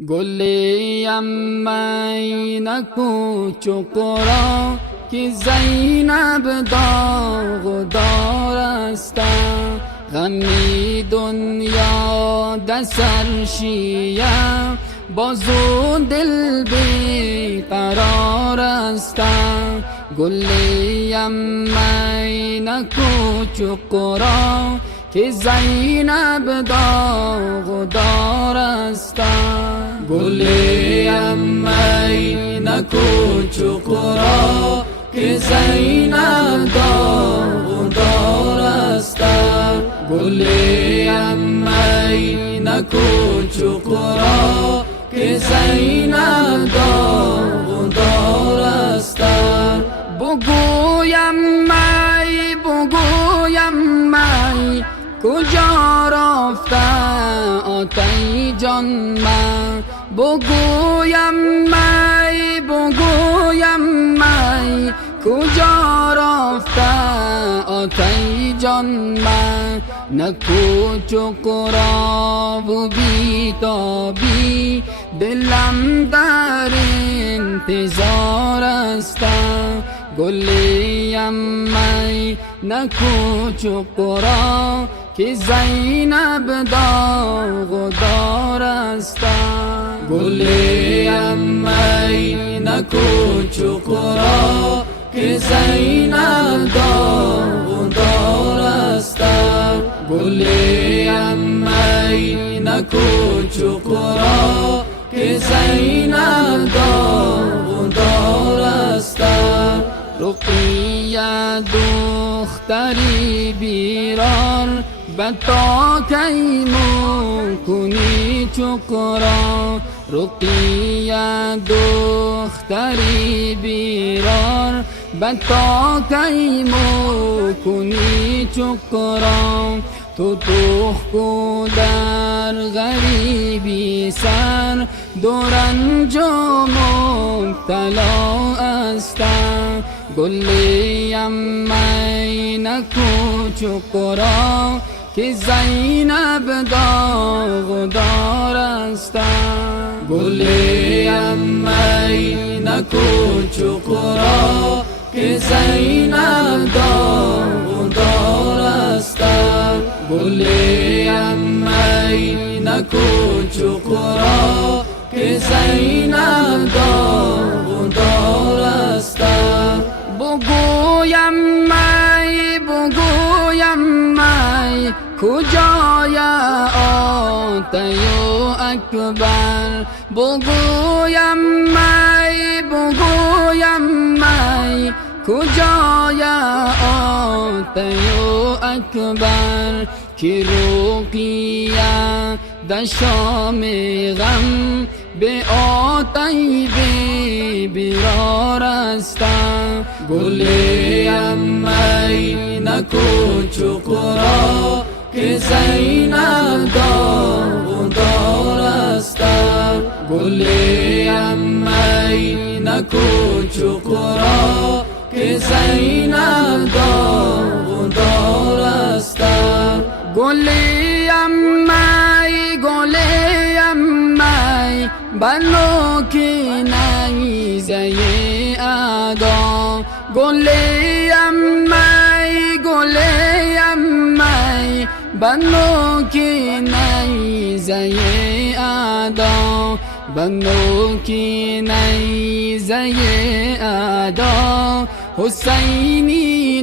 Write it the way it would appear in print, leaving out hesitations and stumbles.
گلیم مینکو چقرا که زینب داغدار است، غمی دنیا دسر شیه بازو دل بیقرار است. گلیم مینکو چقرا که زینب داغدار است. گلیم مینکو چقرا که زینب داغدار است. گلیم مینکو چقرا که زینب داغدار است. بگویم می کجا رفته آتش جان من، بگویم می کجا رفته آتش جان من. نکو چقرا و بیتابی دلم در انتظار است. گلیم می نکو چقرا که زینب داغدار است. گلیم می نکو چقرا که زینب داغدار است. گلیم می نکو چقرا که زینب داغدار است. رقیه دختری بیرار بتا کی کنی چقرا، رقیه دختری بیرار بتا کی کنی چقرا. تو کو در غریبی سر دورنج و مبتلا است. گلیم می نکو چقرا که زینب داغدار است. گلیم می نکو چقرا که زینب داغدار است. گلیم می نکو چقرا که زینب داغدار است. بگویم می کجای آتش اکبر، بگویم می کجای آتش اکبر. که رقیه در شام غم به آتش بیرار است. گلیم می نکو چقرا که زینب داغدار است. گلیم می نکو چقرا که زینب داغدار است. گلیم می بنو که نیزه ادا، گلیم می بنو که نیزه ادا، بنو که نیزه ادا حسینی